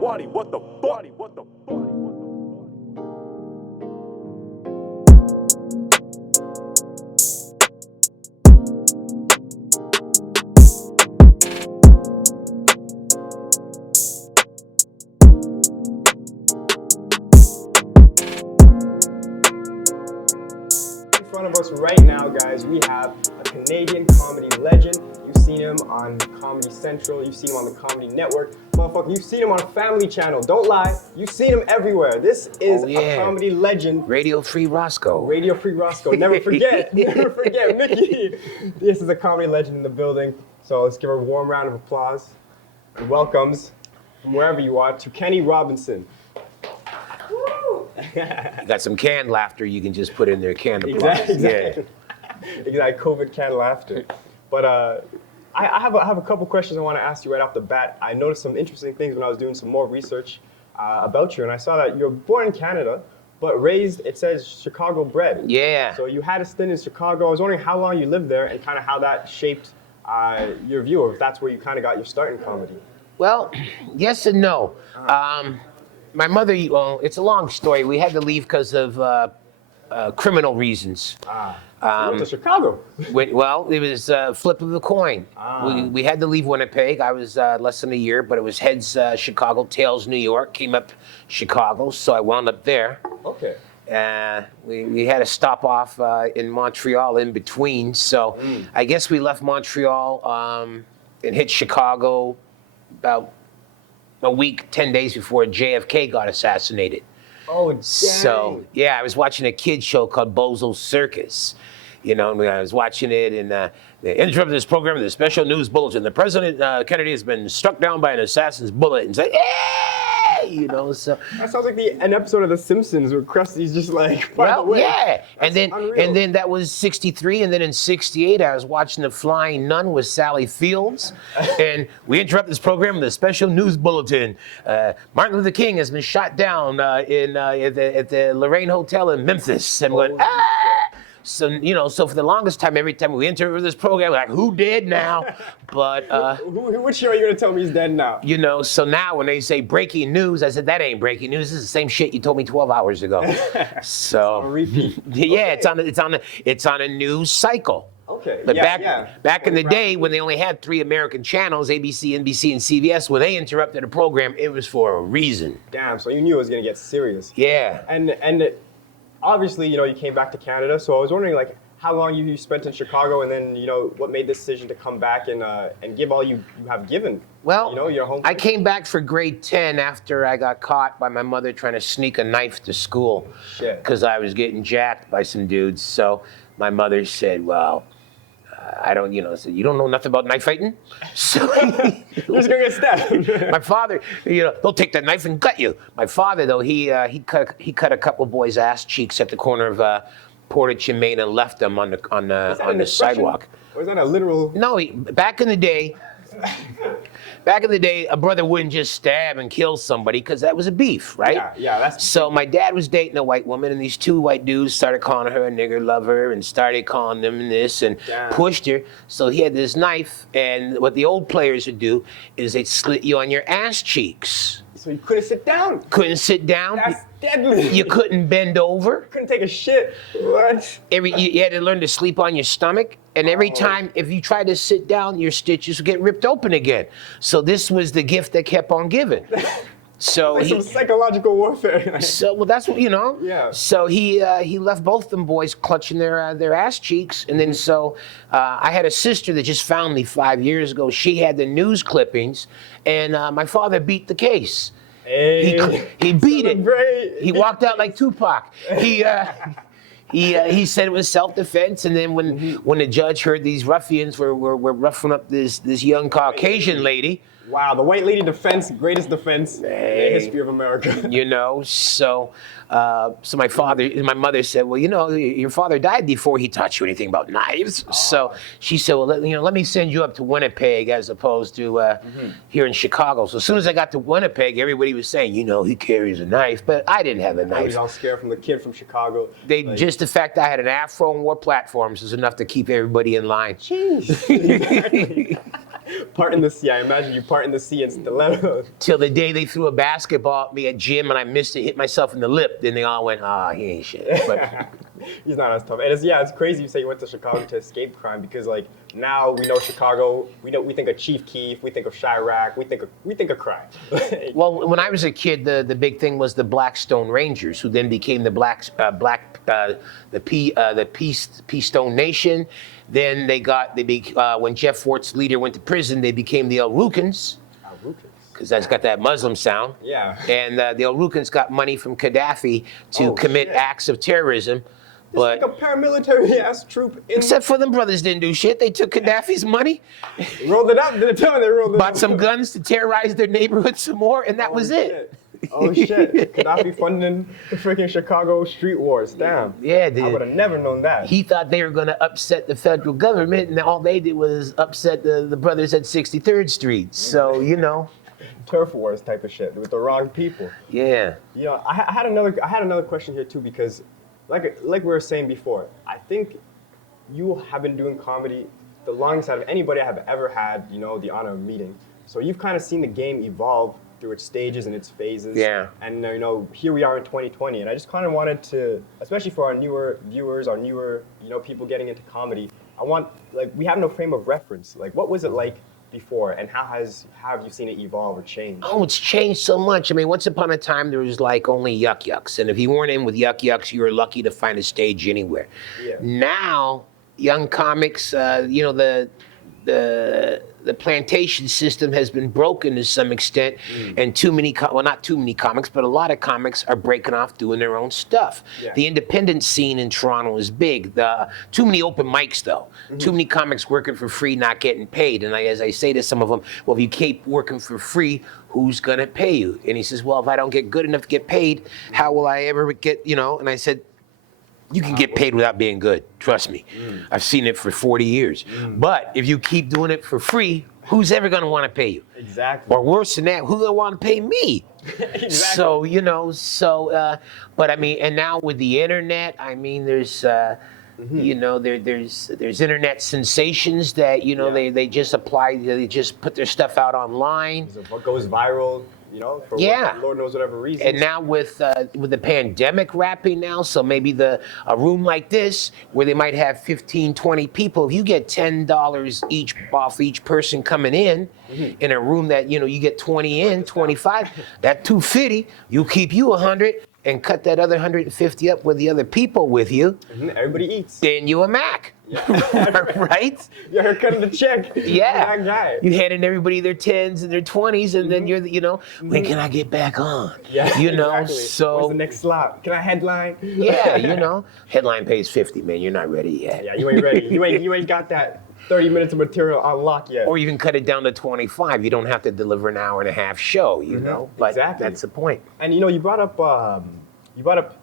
What the fuck? In front of us right now, guys, we have a Canadian comedy legend. You've seen him on Comedy Central, you've seen him on the Comedy Network. Motherfucker, you've seen him on Family Channel. Don't lie, you've seen him everywhere. This is a comedy legend. Radio Free Roscoe. Radio Free Roscoe. Never forget. Never forget, Mickey. This is a comedy legend in the building. So let's give her a warm round of applause. And welcomes, from wherever you are, to Kenny Robinson. You got some canned laughter you can just put in there, canned applause. Exactly. Exactly, COVID canned laughter. But I have a couple questions I want to ask you right off the bat. I noticed some interesting things when I was doing some more research about you, and I saw that you're born in Canada, but raised, it says, Chicago bred. Yeah. So you had a stint in Chicago. I was wondering how long you lived there and kind of how that shaped your view, or if that's where you kind of got your start in comedy. Well, yes and no. My mother, well, it's a long story. We had to leave because of criminal reasons. So you went to Chicago. Well, it was a flip of the coin. We had to leave Winnipeg. I was less than a year, but it was heads Chicago, tails New York, came up Chicago, so I wound up there. Okay. We had a stop off in Montreal in between, so I guess we left Montreal and hit Chicago about a week, 10 days before JFK got assassinated. Oh, dang. So, yeah, I was watching a kid show called Bozo's Circus. You know, and I was watching it, and they interrupted this program with a special news bulletin. The President Kennedy has been struck down by an assassin's bullet, and say, hey! You know, so. That sounds like an episode of The Simpsons where Krusty's just like, by the way. Yeah, and unreal. then that was '63, and then in '68, I was watching The Flying Nun with Sally Fields, and we interrupt this program with a special news bulletin. Martin Luther King has been shot down at the Lorraine Hotel in Memphis, and went, ah! So, you know, so for the longest time, every time we enter this program, we're like, who dead now? But which show are you gonna tell me is dead now? you know, so now when they say breaking news, I said, that ain't breaking news. This is the same shit you told me 12 hours ago. So repeat. yeah, Okay. it's on a news cycle. Okay. But yeah, back in the day when they only had 3 American channels, ABC, NBC, and CBS, when they interrupted a program, it was for a reason. Damn, so you knew it was gonna get serious. Yeah. And obviously, you know, you came back to Canada, so I was wondering, like, how long you spent in Chicago, and then, you know, what made the decision to come back and give all you have given? Well, you know, your home I country? came back for grade 10 after I got caught by my mother trying to sneak a knife to school. Shit. Because I was getting jacked by some dudes. So my mother said, well, I don't, you know, said, you don't know nothing about knife fighting? So You're just gonna get stabbed. my father, you know, they'll take that knife and gut you. My father, though, he cut a couple boys' ass cheeks at the corner of Portage and Main and left them on the sidewalk. Or is that a literal? No, back in the day, a brother wouldn't just stab and kill somebody because that was a beef, right? Yeah, that's. So my dad was dating a white woman, and these 2 white dudes started calling her a nigger lover and started calling them this and Damn. pushed her. So he had this knife, and what the old players would do is they'd slit you on your ass cheeks. So you couldn't sit down. Couldn't sit down. That's deadly. You couldn't bend over. couldn't take a shit. What? You had to learn to sleep on your stomach, and every time if you tried to sit down, your stitches would get ripped open again. So this was the gift that kept on giving. So Like some psychological warfare. So well, that's what you know. Yeah. So he left both them boys clutching their ass cheeks, and then so I had a sister that just found me 5 years ago. She had the news clippings, and my father beat the case. Hey, He beat it. celebrate. He walked out like Tupac. He said it was self-defense, and then when the judge heard these ruffians were roughing up this young Caucasian lady. Wow, the white lady defense, greatest defense in the history of America. You know, so my mother said, well, you know, your father died before he taught you anything about knives. Oh. So she said, well, let me send you up to Winnipeg as opposed to here in Chicago. So as soon as I got to Winnipeg, everybody was saying, you know, he carries a knife, but I didn't have a I knife. was all scared from the kid from Chicago. Just the fact I had an afro and wore platforms was enough to keep everybody in line. Jeez. Part in the sea. I imagine you part in the sea in stilettos. Till the day they threw a basketball at me at gym and I missed it, hit myself in the lip. Then they all went, he ain't shit. But He's not as tough. And it's crazy you say you went to Chicago to escape crime because like now we know Chicago, we think of Chief Keef, we think of Chirac, we think of crime. well, when I was a kid, the big thing was the Blackstone Rangers, who then became the Peace Stone Nation. Then when Jeff Fort's leader went to prison, they became the El Rukns. Because that's got that Muslim sound. Yeah. And the El Rukns got money from Gaddafi to commit acts of terrorism. But like a paramilitary-ass troop. Except for them brothers didn't do shit. They took Gaddafi's money. Rolled it up. Didn't tell me they rolled it up. Bought some guns to terrorize their neighborhood some more, and that was it. Oh, shit. Gaddafi funding the freaking Chicago street wars. Damn. Yeah, dude. I would have never known that. He thought they were going to upset the federal government, and all they did was upset the brothers at 63rd Street. So, you know. Turf wars type of shit with the wrong people. Yeah. You know, I had another question here, too, because like we were saying before, I think you have been doing comedy the longest out of anybody I have ever had, you know, the honor of meeting. So you've kind of seen the game evolve through its stages and its phases. Yeah. And, you know, here we are in 2020. And I just kind of wanted to, especially for our newer viewers, our newer, you know, people getting into comedy, we have no frame of reference. Like, what was it like before, and how have you seen it evolve or change? Oh, it's changed so much. I mean, once upon a time, there was like only Yuck Yucks. And if you weren't in with Yuck Yucks, you were lucky to find a stage anywhere. Yeah. Now, young comics, you know, the plantation system has been broken to some extent, and not too many comics, but a lot of comics are breaking off doing their own stuff. Yeah. The independent scene in Toronto is big. Too many open mics, though. Too many comics working for free, not getting paid. And as I say to some of them, well, if you keep working for free, who's going to pay you? And he says, well, if I don't get good enough to get paid, how will I ever get, you know? And I said, you can get paid without being good. Trust me. I've seen it for 40 years. But if you keep doing it for free, who's ever going to want to pay you? Exactly. Or worse than that, who's going to want to pay me? Exactly. So, you know, but I mean, and now with the internet, I mean, there's, you know, there's internet sensations that, you know, they just they just put their stuff out online. What goes viral, you know, for Lord knows whatever reason. And now with the pandemic wrapping now, so maybe a room like this where they might have 15, 20 people, if you get $10 each off each person coming in a room that, you know, you get 20 in, 25, that $250, you keep you 100 and cut that other 150 up with the other people with you. Everybody eats. Then you a Mac. Right? You're cutting the check. Yeah. That guy. You handing everybody their 10s and their 20s, and then you're, you know, when can I get back on? Yeah. You know, exactly. so. What's the next slot? Can I headline? Yeah, you know. Headline pays 50, man. You're not ready yet. Yeah, you ain't ready. You ain't got that 30 minutes of material on lock yet. Or you can cut it down to 25. You don't have to deliver an hour and a half show, you know. But exactly. That's the point. And you know, you brought up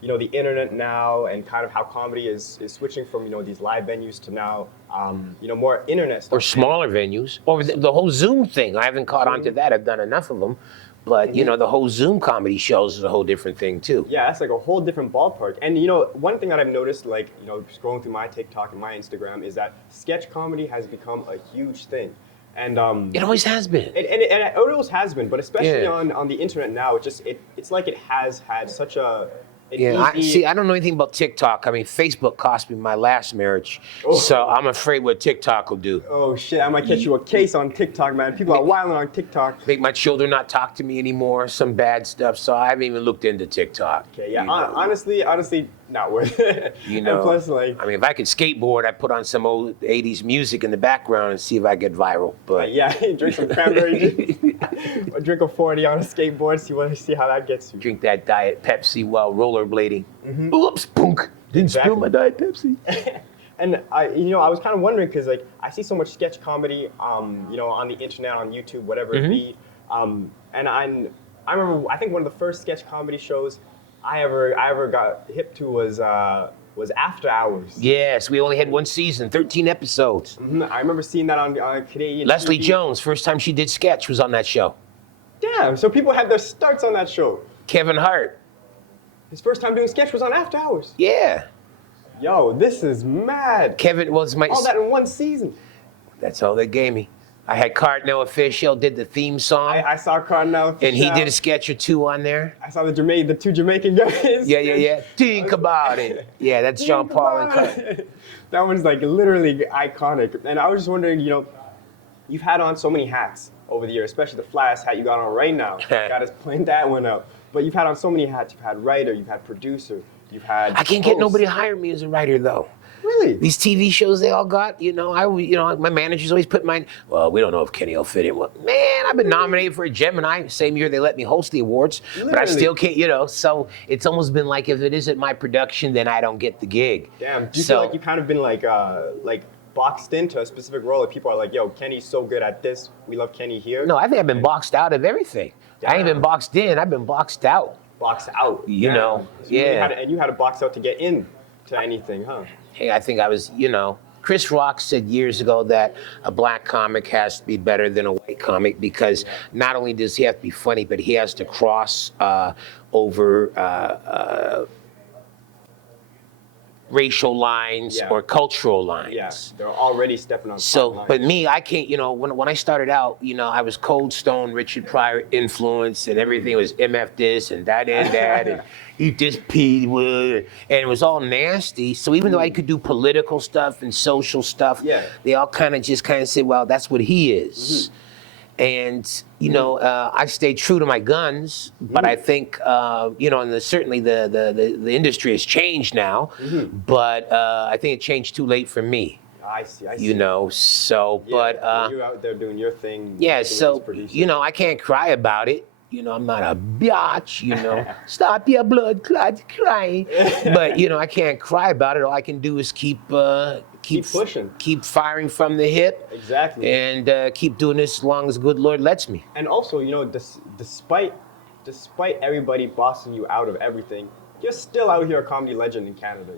you know, the internet now and kind of how comedy is switching from, you know, these live venues to now you know, more internet stuff. Or smaller venues. Or the whole Zoom thing. I haven't caught on to that. I've done enough of them. But, you know, the whole Zoom comedy shows is a whole different thing, too. Yeah, that's like a whole different ballpark. And, you know, one thing that I've noticed, like, you know, scrolling through my TikTok and my Instagram is that sketch comedy has become a huge thing. And it always has been. It always has been, but especially on the internet now, it's like it has had such a I don't know anything about TikTok. I mean, Facebook cost me my last marriage, so I'm afraid what TikTok will do. Oh shit! I might catch you a case on TikTok, man. People are wilding on TikTok. Make my children not talk to me anymore. Some bad stuff. So I haven't even looked into TikTok. Okay, yeah. Honestly, not worth it. You know. And plus, like, I mean, if I could skateboard, I'd put on some old '80s music in the background and see if I get viral. But yeah, drink some cranberry juice. Or drink a 40 on a skateboard. See how that gets you. Drink that Diet Pepsi while rollerblading. Oops, punk. Didn't spill my Diet Pepsi. And I was kind of wondering because like I see so much sketch comedy, you know, on the internet, on YouTube, whatever it be. And I remember I think one of the first sketch comedy shows I ever got hip to was After Hours. Yes, we only had one season, 13 episodes. I remember seeing that on Canadian Leslie TV. Jones, first time she did sketch was on that show. Damn, so people had their starts on that show. Kevin Hart. His first time doing sketch was on After Hours. Yeah. Yo, this is mad. Kevin was all that in one season. That's all they gave me. I had Cardinal Official did the theme song, I saw Cardinal. and he did a sketch or two on there. I saw the two Jamaican guys. Yeah. Think about it. Yeah, that's John Paul and Cardinal. That one's like literally iconic. And I was just wondering, you've had on so many hats over the years, especially the flash hat you got on right now. Got us playing that one up. But you've had on so many hats. You've had writer, you've had producer, you've had I can't get nobody to hire me as a writer though. Really? These TV shows they all got, my managers always put well, we don't know if Kenny will fit in. Well, man, I've been nominated for a Gemini. Same year they let me host the awards, but I still can't, so it's almost been like if it isn't my production, then I don't get the gig. Damn, do you feel like you've kind of been like boxed into a specific role? If people are like, yo, Kenny's so good at this, we love Kenny here? No, I think I've been boxed out of everything. Damn. I ain't been boxed in, I've been boxed out. Boxed out? You know, so yeah. And you had to box out to get in to anything, huh? Hey, I think I was, Chris Rock said years ago that a black comic has to be better than a white comic because not only does he have to be funny, but he has to cross over racial lines or cultural lines. Yeah, they're already stepping on lines. But me, I can't, when I started out, I was Cold Stone, Richard Pryor influence, and everything was MF this and that and that, and eat this P word, and it was all nasty. So even though I could do political stuff and social stuff, they all kind of say, well, that's what he is. And I stayed true to my guns, but I think and certainly the industry has changed now, but I think it changed too late for me. I see. But you're out there doing your thing. Yeah, so I can't cry about it. I'm not a biatch, Stop your blood clot crying. But, I can't cry about it. All I can do is keep pushing. Keep firing from the hip. Exactly. And keep doing this as long as the good Lord lets me. And also, despite everybody bossing you out of everything, you're still out here a comedy legend in Canada,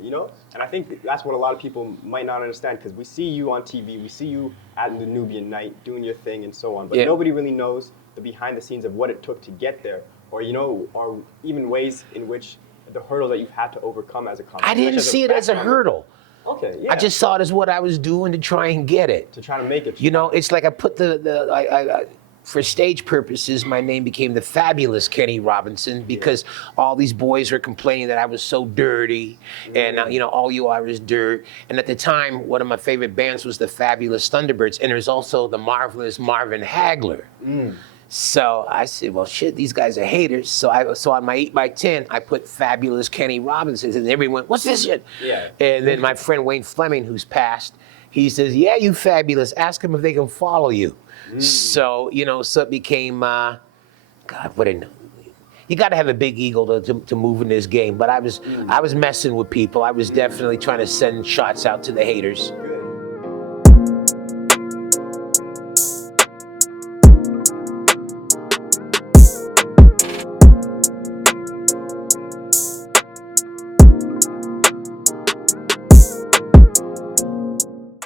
And I think that's what a lot of people might not understand because we see you on TV, we see you at the Nubian night doing your thing and so on, but nobody really knows the behind the scenes of what it took to get there, or or even ways in which the hurdle that you've had to overcome as a comic. I didn't see it as a hurdle. Okay, yeah. I just saw it as what I was doing to try and get it. To try to make it. It's like I put for stage purposes, my name became the fabulous Kenny Robinson because all these boys were complaining that I was so dirty and, all you are is dirt. And at the time, one of my favorite bands was the Fabulous Thunderbirds, and there's also the marvelous Marvin Hagler. So I said, well, shit, these guys are haters. So on my 8x10, I put Fabulous Kenny Robinson, and everyone went, what's this shit? Yeah. And then my friend Wayne Fleming, who's passed, he says, yeah, you fabulous. Ask them if they can follow you. So, so it became, God, you got to have a big ego to move in this game. But I was messing with people. I was definitely trying to send shots out to the haters.